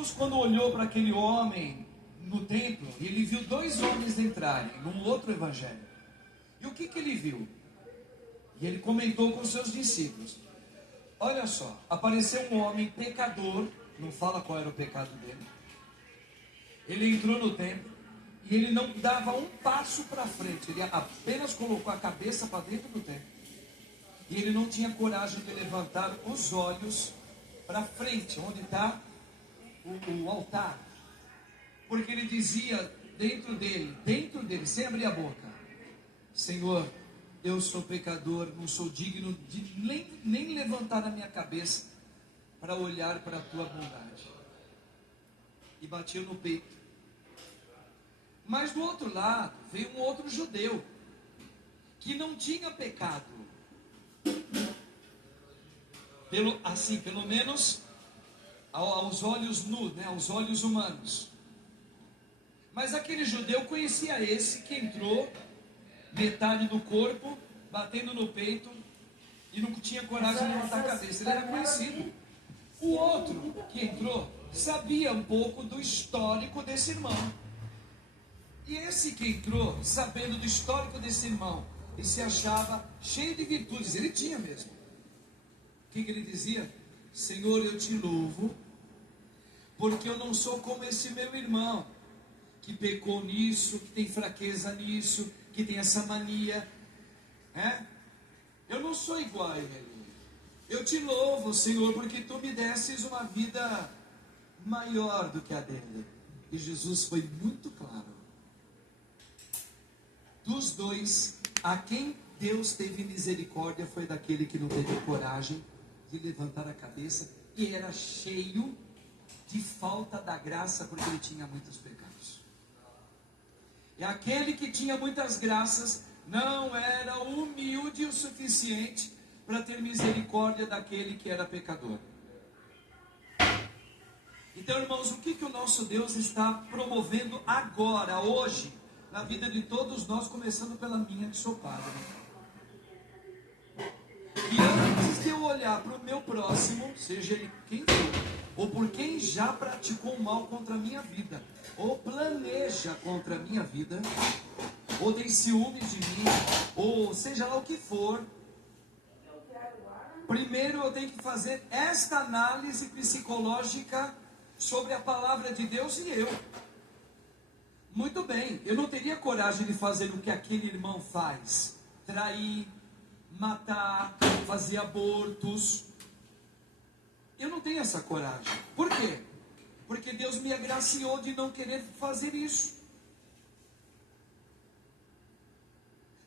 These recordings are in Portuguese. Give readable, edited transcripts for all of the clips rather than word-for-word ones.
Jesus, quando olhou para aquele homem no templo, ele viu dois homens entrarem num outro evangelho. E o que ele viu? E ele comentou com seus discípulos: olha só, apareceu um homem pecador, não fala qual era o pecado dele. Ele entrou no templo e ele não dava um passo para frente, ele apenas colocou a cabeça para dentro do templo. E ele não tinha coragem de levantar os olhos para frente, onde está o altar. Porque ele dizia dentro dele, sem abrir a boca: Senhor, eu sou pecador, não sou digno de nem levantar a minha cabeça para olhar para a tua bondade. E batia no peito. Mas do outro lado veio um outro judeu que não tinha pecado, pelo menos aos olhos nus, aos olhos humanos. Mas aquele judeu conhecia esse que entrou, metade do corpo, batendo no peito, e não tinha coragem de levantar a cabeça. Ele era conhecido. O outro que entrou sabia um pouco do histórico desse irmão. E esse que entrou, sabendo do histórico desse irmão, e se achava cheio de virtudes, ele tinha mesmo. O que ele dizia? Senhor, eu te louvo, porque eu não sou como esse meu irmão, que pecou nisso, que tem fraqueza nisso, que tem essa mania. Eu não sou igual a ele. Eu te louvo, Senhor, porque tu me desses uma vida maior do que a dele. E Jesus foi muito claro. Dos dois, a quem Deus teve misericórdia foi daquele que não teve coragem de levantar a cabeça e era cheio de falta da graça, porque ele tinha muitos pecados. E aquele que tinha muitas graças não era humilde o suficiente para ter misericórdia daquele que era pecador. Então, irmãos, o que o nosso Deus está promovendo agora, hoje, na vida de todos nós, começando pela minha, que sou padre? E antes de eu olhar para o meu próximo, seja ele quem for, ou por quem já praticou mal contra a minha vida, ou planeja contra a minha vida, ou tem ciúmes de mim, ou seja lá o que for, primeiro eu tenho que fazer esta análise psicológica sobre a palavra de Deus e eu. Muito bem, eu não teria coragem de fazer o que aquele irmão faz: trair, matar, fazer abortos. Eu não tenho essa coragem. Por quê? Porque Deus me agraciou de não querer fazer isso.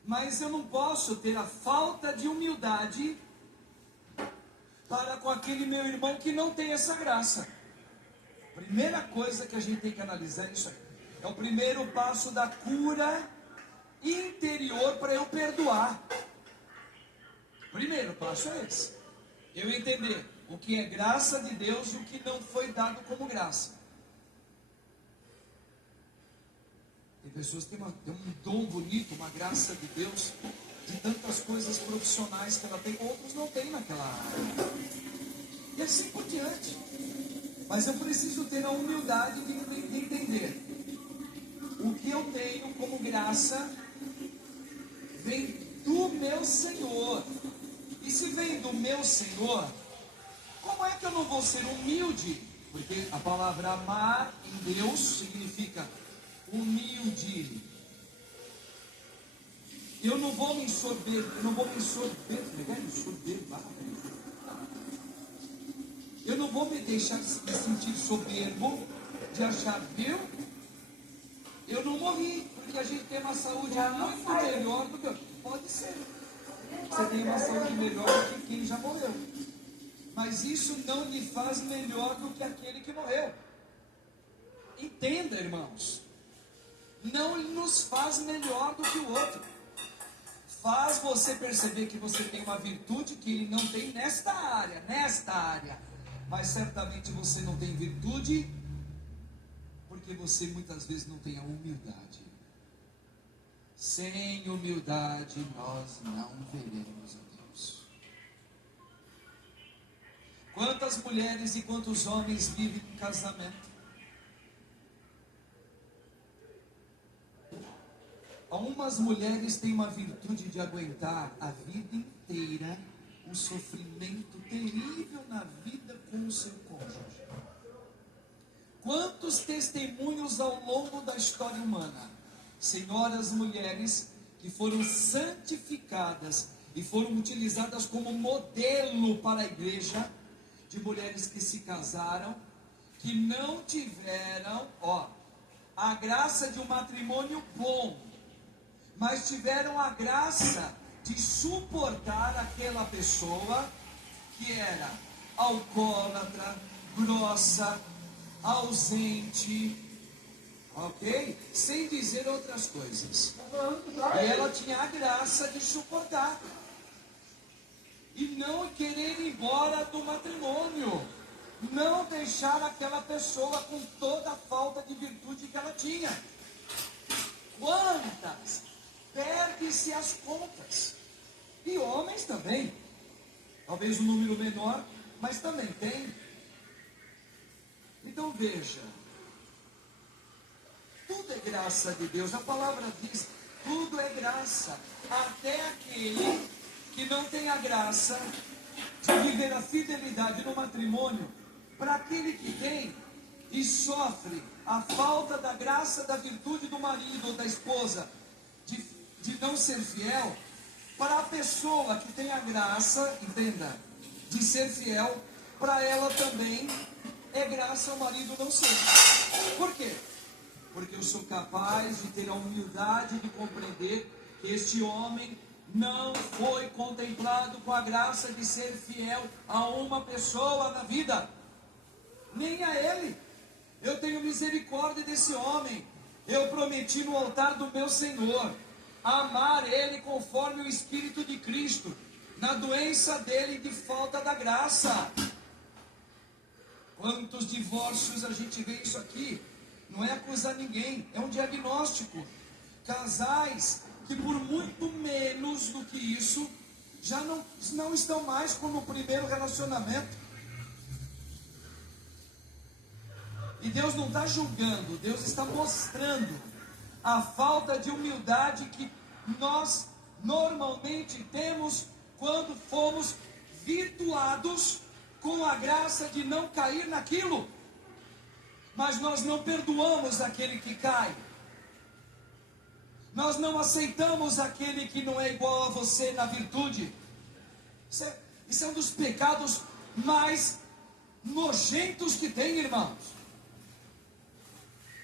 Mas eu não posso ter a falta de humildade para com aquele meu irmão que não tem essa graça. Primeira coisa que a gente tem que analisar é isso aí. É o primeiro passo da cura interior para eu perdoar. Primeiro passo é esse. Eu entender o que é graça de Deus e o que não foi dado como graça. Tem pessoas que têm um dom bonito, uma graça de Deus, de tantas coisas profissionais que ela tem, outros não têm naquela área. E assim por diante. Mas eu preciso ter a humildade de entender. O que eu tenho como graça vem do meu Senhor. E se vem do meu Senhor, como é que eu não vou ser humilde? Porque a palavra amar em Deus significa humilde. Eu não vou me ensorber, eu não vou me deixar me sentir soberbo, de achar, viu? Eu não morri, porque a gente tem uma saúde muito melhor do que eu. Pode ser. Você tem uma saúde melhor do que quem já morreu. Mas isso não lhe faz melhor do que aquele que morreu. Entenda, irmãos. Não nos faz melhor do que o outro. Faz você perceber que você tem uma virtude que ele não tem nesta área. Mas certamente você não tem virtude porque você muitas vezes não tem a humildade. Sem humildade nós não veremos a Deus. Quantas mulheres e quantos homens vivem em casamento? Algumas mulheres têm uma virtude de aguentar a vida inteira um sofrimento terrível na vida com o seu cônjuge. Quantos testemunhos ao longo da história humana, senhoras, mulheres que foram santificadas e foram utilizadas como modelo para a igreja, de mulheres que se casaram, que não tiveram, a graça de um matrimônio bom, mas tiveram a graça de suportar aquela pessoa que era alcoólatra, grossa, ausente, ok? Sem dizer outras coisas. E ela tinha a graça de suportar e não querer ir embora do matrimônio, não deixar aquela pessoa com toda a falta de virtude que ela tinha. Quantas? Perde-se as contas. E homens também, talvez um número menor, mas também tem. Então veja, tudo é graça de Deus. A palavra diz, tudo é graça, até aquele que não tem a graça de viver a fidelidade no matrimônio. Para aquele que tem e sofre a falta da graça, da virtude do marido ou da esposa de não ser fiel, para a pessoa que tem a graça, entenda, de ser fiel, para ela também é graça o marido não ser. Por quê? Porque eu sou capaz de ter a humildade de compreender que este homem não foi contemplado com a graça de ser fiel a uma pessoa na vida, nem a ele. Eu tenho misericórdia desse homem. Eu prometi no altar do meu Senhor amar ele conforme o Espírito de Cristo, na doença dele de falta da graça. Quantos divórcios a gente vê isso aqui? Não é acusar ninguém, é um diagnóstico. Casais que por muito menos do que isso já não estão mais como no primeiro relacionamento. E Deus não está julgando, Deus está mostrando a falta de humildade que nós normalmente temos quando fomos virtuados com a graça de não cair naquilo. Mas nós não perdoamos aquele que cai. Nós não aceitamos aquele que não é igual a você na virtude. Isso é um dos pecados mais nojentos que tem, irmãos.